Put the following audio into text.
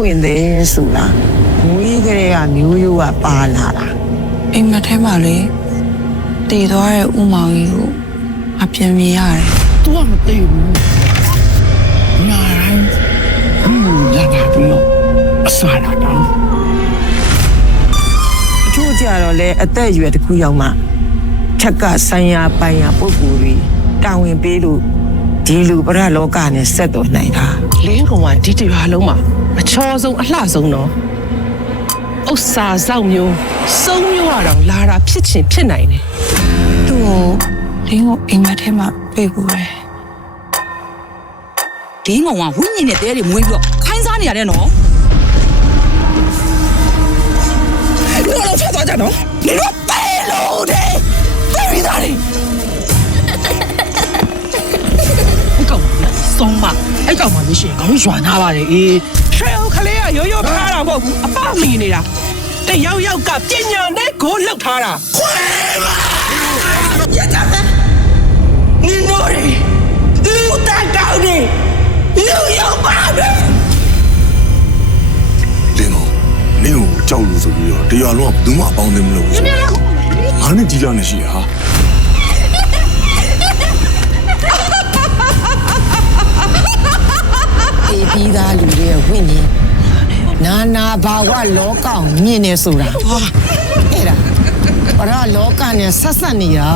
ဝင်တယ်ဆိုတာမွေးကလေးကမျိုးရိုးကပါလာတာအိမ်မက်ထဲမှာလေတည်သွားတဲ့ဥမောင်ကြီးကိုအပြင်မြင်ရတယ် तू ကမသိဘူးညာတိုင်းဟိုလာတာပြီးတော့အစားလာတော့အချို့ကြတော့လေအသက်အရွယ်တစ်ခုရောက်မှထက်ကဆိုင်ရာပိုင်ရာပုံကိုယ်ကြီးတာဝန်ပေးလို့ ဒီလူပရလောကနဲ့ဆက်တော်နိုင်တာလင်းကောင်ကဒီတရွာလုံးမှာအချောဆုံးအလှဆုံးတော့ဥစ္စာစောက်မျိုးစုံမျိုးရတော့လာတာဖြစ်ချင်ဖြစ်နိုင်တယ်သူ့ကိုလင်းကိုအိမ်မက်ထဲမှာတွေ့ဘူးတယ်ဒင်းကောင်ကဝိညာဉ်နဲ့တဲတွေမွေးပြီးတော့ခိုင်းစားနေရတယ်နော်လောလောချက်သွားကြနော်နေတော့ ဆုံးမအဲ့ကောင်မလို့ရှိရင်ခေါင်းရွာနာပါလေအေးရွှေအောင်ကလေးကရိုးရိုးထားတာမဟုတ်ဘူးအပမီနေတာတယောက်ယောက်ကပညာနဲ့ကိုလှုပ်ထားတာနင်တို့တွေလူတက်ကောင်းနေလူရောက်ပါမယ်လင်းတော့နင်းကိုကြောက်လို့ဆိုပြီးတော့တရားလုံးကဘယ်သူမှအပေါင်းအသင်းမလုပ်ဘူးငါနဲ့ကြီးကြနေရှိရဟာ လူတွေရဲ့ဝိညာဉ်နာနာဘာဝလောကောင်မြင်နေဆိုတာအဲ့ဒါပရလောကနဲ့ဆက်ဆက်နေတာ